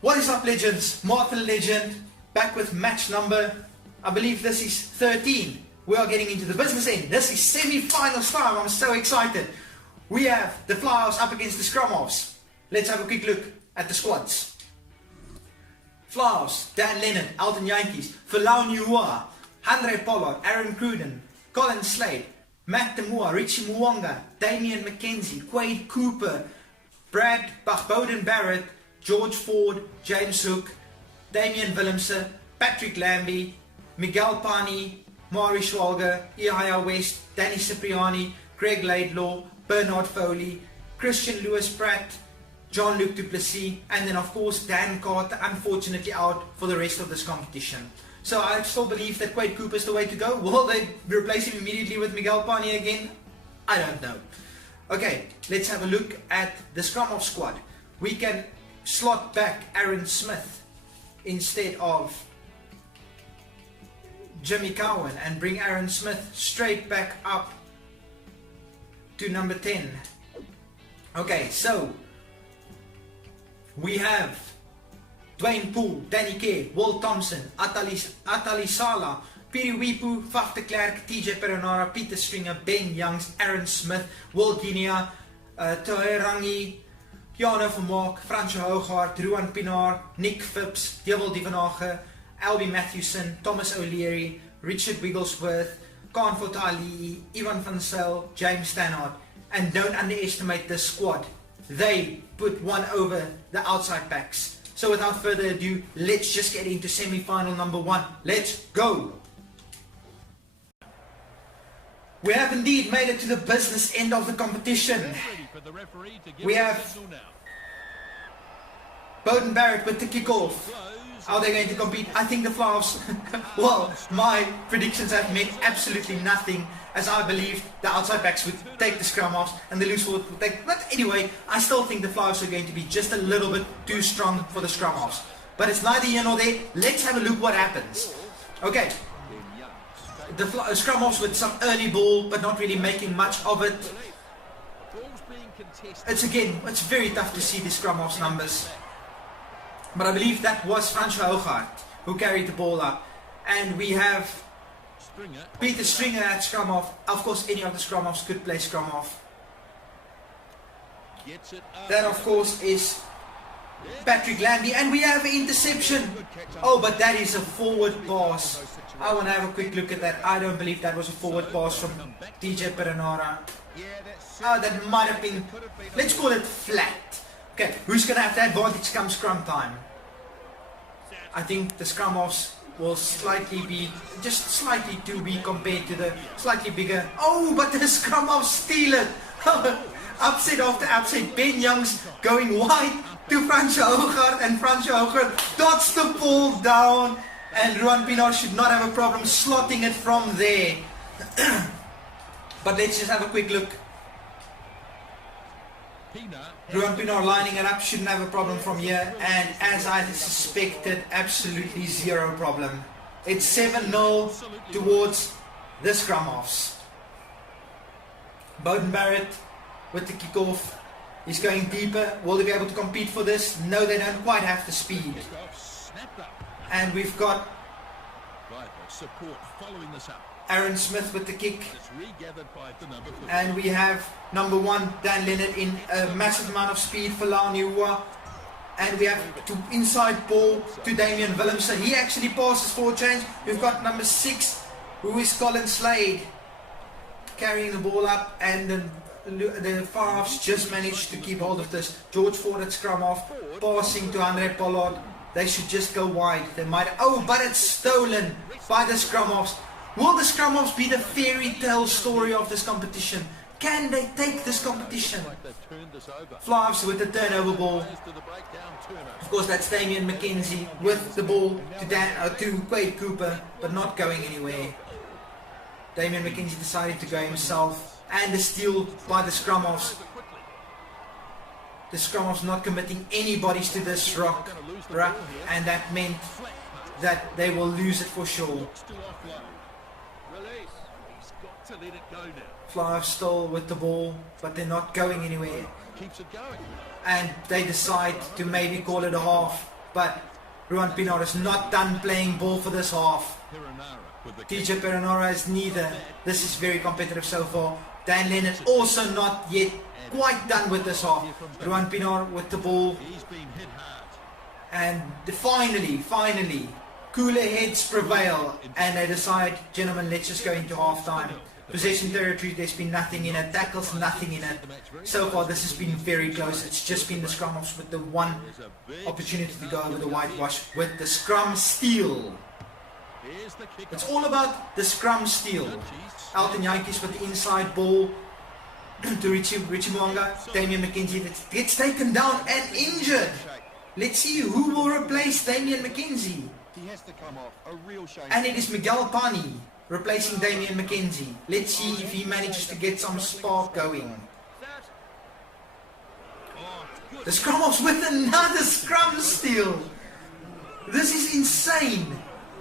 What is up, legends? Martin Legend, back with match number, I believe this is 13. We are getting into the business end. This is semi-finals time. I'm so excited. We have the Flyers up against the Scrum-Halves. Let's have a quick look at the squads. Flyers, Dan Lennon, Elton Yankees, Falau Nuua, Andre Pollard, Aaron Cruden, Colin Slade, Matt Temua, Richie Mwanga, Damian McKenzie, Quade Cooper, Brad Bowden Barrett, George Ford, James Hook, Damian Willemse, Patrick Lambie, Miguel Pani, Mari Schwalger, Ihaya West, Danny Cipriani, Greg Laidlaw, Bernard Foley, Christian Lewis Pratt, Jean-Luc Duplessis, and then of course Dan Carter, unfortunately out for the rest of this competition. So I still believe that Quade Cooper is the way to go. Will they replace him immediately with Miguel Pani again? I don't know. Okay, let's have a look at the Scrum-Half squad. We can slot back Aaron Smith instead of Jimmy Cowan and bring Aaron Smith straight back up to number 10. Okay, so we have Dwayne Poole, Danny Kerr, Will Thompson, Atali Sala, Piri Wipu, Faf de Klerk, TJ Perenara, Peter Stringer, Ben Youngs, Aaron Smith, Will Guinea, Tohe Rangi, Jana Vermaak, Fransje Hoogaard, Ruan Pinaar, Nick Phipps, Dewald Dievenage, Albie Matthewson, Thomas O'Leary, Richard Wigglesworth, Kanfort Ali, Ivan van Zyl, James Stannard. And don't underestimate this squad. They put one over the outside backs. So without further ado, let's just get into semi-final number 1. Let's go! We have indeed made it to the business end of the competition. We have Bowden Barrett with the kickoff. How are they going to compete? I think the Flyers, well, my predictions have meant absolutely nothing, as I believe the outside backs would take the Scrum-Halves and the loose forwards would take. But anyway, I still think the Flyers are going to be just a little bit too strong for the Scrum-Halves. But it's neither here nor there. Let's have a look what happens. Okay. The Scrum-Halves with some early ball, but not really making much of it. It's very tough to see the Scrum-Halves numbers. But I believe that was Fransje Hoogaard who carried the ball up. And we have Peter Stringer at Scrum-Half. Of course, any of the Scrum-Halves could play Scrum-Half. That, of course, is Patrick Lambie. And we have an interception. Oh, but that is a forward pass. I want to have a quick look at that. I don't believe that was a forward pass from TJ Perenara. Oh, that might have been, let's call it flat. Okay, who's going to have the advantage come scrum time? I think the Scrum-Halves will slightly be, just slightly too weak compared to the slightly bigger. Oh, but the Scrum-Halves steal it. Upset after upset. Ben Youngs going wide to Fransje Hoogaard, and Fransje Hoogaard dots the ball down. And Ruan Pinaar should not have a problem slotting it from there. But let's just have a quick look. Ruan Pinaar lining it up, shouldn't have a problem from here. And as I suspected, absolutely zero problem. It's 7-0 towards the Scrum-Halves. Bowden Barrett with the kickoff. He's going deeper. Will they be able to compete for this? No, they don't quite have the speed. And we've got Aaron Smith with the kick. And we have number 1, Dan Lennon, in a massive amount of speed for Falau Nuua. And we have to inside ball to Damian Willemse. He actually passes for a change. We've got number 6, who is Colin Slade, carrying the ball up. And the Flyers just managed to keep hold of this. George Ford at Scrum-Half, passing to Andre Pollard. They should just go wide. They might. Oh, but it's stolen by the Scrum-Halves. Will the Scrum-Halves be the fairy tale story of this competition? Can they take this competition? Flyers with the turnover ball. Of course, that's Damian McKenzie with the ball to Quade Cooper, but not going anywhere. Damian McKenzie decided to go himself, and the steal by the Scrum-Halves. The Scrum-Halves not committing any bodies to this ruck, and that meant that they will lose it for sure. Flyers still with the ball, but they're not going anywhere. And they decide to maybe call it a half. but Ruan Pinar is not done playing ball for this half. TJ Perenara is neither. This is very competitive so far. Dan Leonard also not yet quite done with this half. Ruan Pinar with the ball. And finally, cooler heads prevail and they decide, gentlemen, let's just go into half time. Possession territory, there's been nothing in it. Tackles, nothing in it. So far, this has been very close. It's just been the scrum-offs with the one opportunity to go over the whitewash with the scrum steal. It's all about the scrum steal. Alton Yankees with the inside ball to Richie Mwanga. Damian McKenzie gets taken down and injured. Let's see who will replace Damian McKenzie. And it is Miguel Pani replacing Damian McKenzie. Let's see if he manages to get some spark going. The scrum-offs with another scrum steal. This is insane.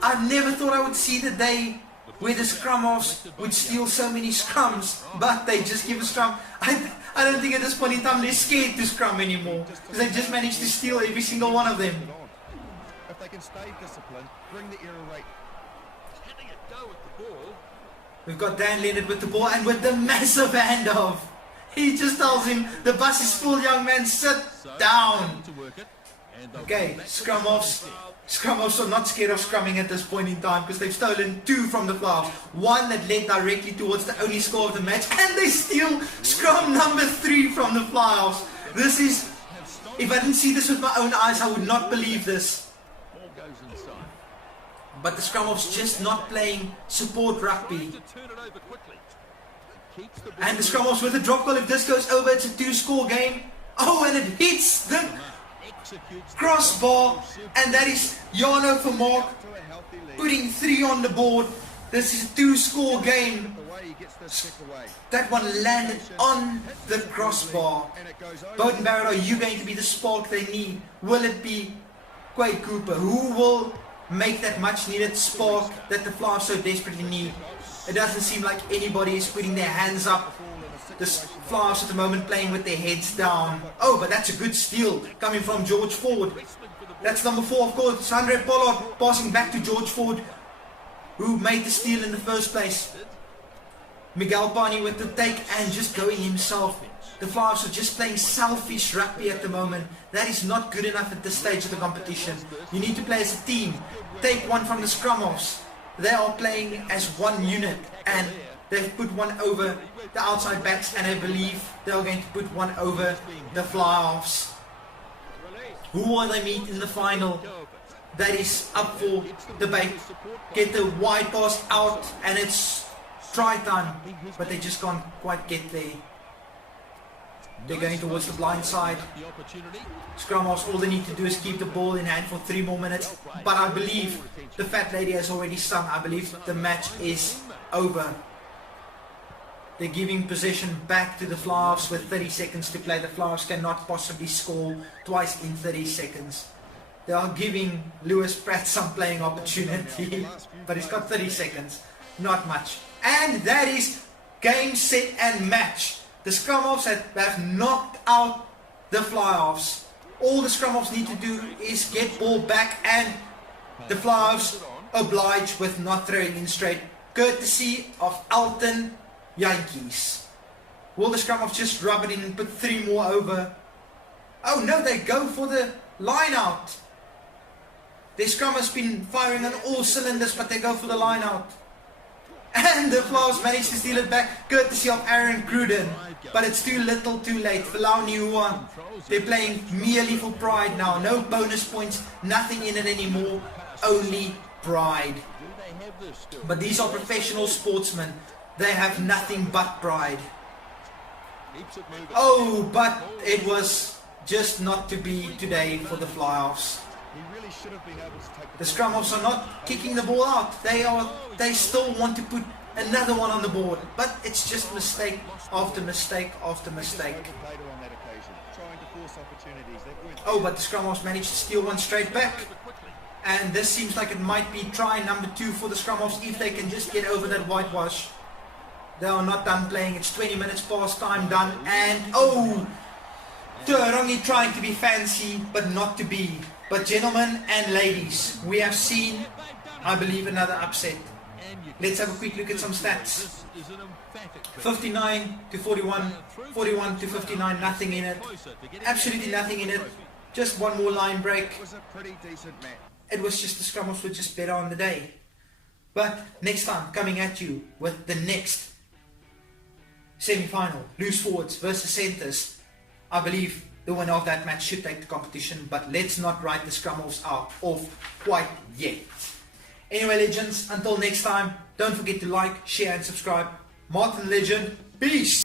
I never thought I would see the day where the scrum-offs would steal so many scrums, but they just give a scrum. I don't think at this point in time they're scared to scrum anymore, because they just managed to steal every single one of them. If they can stay disciplined, bring the error rate. We've got Dan Leonard with the ball and with the massive handoff. He just tells him, the bus is full, young man, sit down. Okay, scrum-offs. Scrum-offs are not scared of scrumming at this point in time because they've stolen 2 from the Flyers. One that led directly towards the only score of the match, and they steal scrum number 3 from the Flyers. This is, if I didn't see this with my own eyes, I would not believe this. But the scrum-offs just not playing support rugby. And the scrum-offs with a drop goal. If this goes over, it's a 2-score game. Oh, and it hits the crossbar, and that is Jano Vermaak putting 3 on the board. This is a 2-score game. That one landed on the crossbar. Bowden Barrett, are you going to be the spark they need? Will it be Quade Cooper? Who will make that much needed spark that the Flyers so desperately need? It doesn't seem like anybody is putting their hands up. The Flyers at the moment playing with their heads down. Oh, but that's a good steal coming from George Ford. That's number 4, of course. Andre Pollard passing back to George Ford, who made the steal in the first place. Miguel Pani with the take and just going himself. The Flyers are just playing selfish rugby at the moment. That is not good enough at this stage of the competition. You need to play as a team. Take one from the scrum-offs. They are playing as one unit, and they've put one over the outside backs, and I believe they're going to put one over the fly-offs. Who will they meet in the final? That is up for debate. Get the wide pass out, and it's try time, but they just can't quite get there. They're going towards the blind side. Scrum-offs, all they need to do is keep the ball in hand for 3 more minutes. But I believe the fat lady has already sung. I believe the match is over. They're giving possession back to the Flyers with 30 seconds to play. The Flyers cannot possibly score twice in 30 seconds. They are giving Lewis Pratt some playing opportunity, but he's got 30 seconds. Not much. And that is game, set and match. The scrum-offs have knocked out the fly-offs. All the scrum-offs need to do is get ball back, and the fly-offs oblige with not throwing in straight, courtesy of Alton Yankees. Will the scrum-offs just rub it in and put 3 more over? Oh no, they go for the line-out. Their scrum has been firing on all cylinders, but they go for the line-out. And the Flyers managed to steal it back, courtesy of Aaron Cruden. But it's too little too late. Falau Niua, they're playing merely for pride now. No bonus points, nothing in it anymore. Only pride. But these are professional sportsmen. They have nothing but pride. Oh, but it was just not to be today for the Fly-offs. The scrum-offs are not kicking the ball out. They still want to put another one on the board, but it's just mistake after mistake after mistake. Oh, but the scrum-offs managed to steal one straight back, and this seems like it might be try number 2 for the scrum-offs if they can just get over that whitewash. They are not done playing. It's 20 minutes past time done, and oh, Turangi trying to be fancy but not to be. But gentlemen and ladies, we have seen, I believe, another upset. Let's have a quick look at some stats. 59 to 41, 41 to 59, nothing in it. Absolutely nothing in it. Just one more line break. It was a pretty decent match. It was just the scrum-offs were just better on the day. But next time, coming at you with the next semi-final, loose forwards versus centres. I believe the winner of that match should take the competition, but let's not write the scrum-offs off quite yet. Anyway, legends, until next time, don't forget to like, share and subscribe. Martin Legend, peace!